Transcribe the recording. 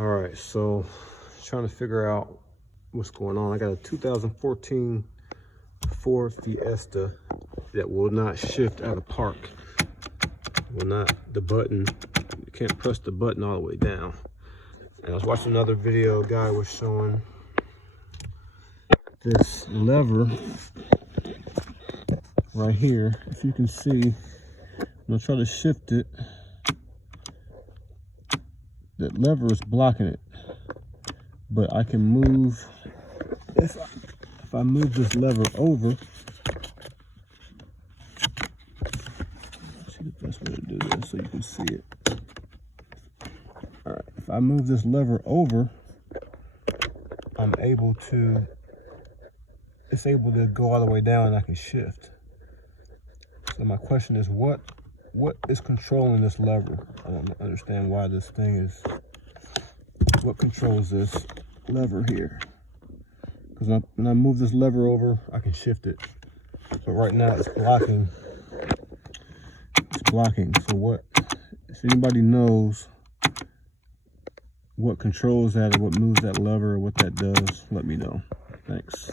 All right, so trying to figure out what's going on. I got a 2014 Ford Fiesta that will not shift out of park. Will not, the button, you can't press the button all the way down. And I was watching another video, a guy was showing this lever right here. If you can see, I'm gonna try to shift it. That lever is blocking it, but I can move, if I move this lever over, see the best way to do this so you can see it. All right, if I move this lever over, I'm able to, it's able to go all the way down and I can shift. So my question is, what is controlling this lever? I don't understand why this thing is, what controls this lever here? Because when I move this lever over, I can shift it. But right now it's blocking. It's blocking. So what, if anybody knows what controls that or what moves that lever or what that does, let me know. Thanks.